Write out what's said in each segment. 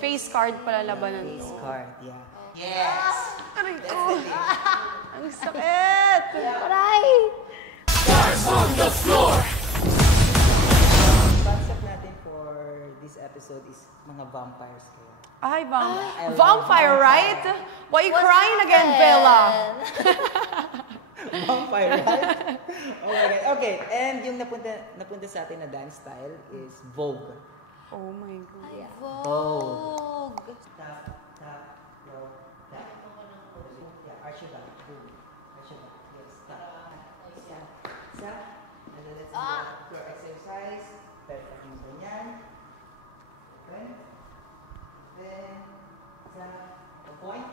Face card pala labanan to. Face card, yeah. Yes! Aray ko! Ang sakit! Aray! Stars on the floor! Concept natin for this episode is mga vampires kayo. Ay, vampire, right? Why you crying again, Bella? Vampire, right? Oh my God. Okay, and yung napunta sa atin na dance style is Vogue. Oh my God. Ay, Vogue. Vogue. Tap, tap, go, tap. Yeah, arch your back. Boom. Arch your back. Yes, tap. Isa. And then let's do your exercise. Perfect yung ganyan. Okay. Then, isa. A point.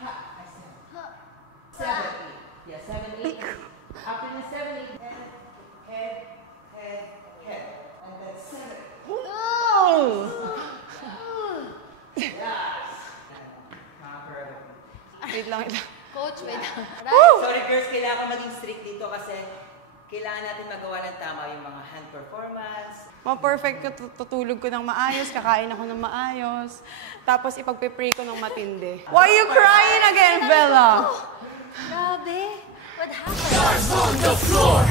Ha! I said. 7, 8. Yeah, 7, 8. After the 7, 8, head, head, head. And then 7. Oh! Yes! Forever. Wait lang, wait lang. Coach, wait. Sorry girls, kailangan maging strict dito kasi kailangan natin magawa ng tama yung mga hand performance. Ma-perfect ko, tutulog ko ng maayos, kakain ako ng maayos, tapos ipagpe-pray ko ng matindi. Why you crying again, Bella? Grabe. What happened? Stars on the floor!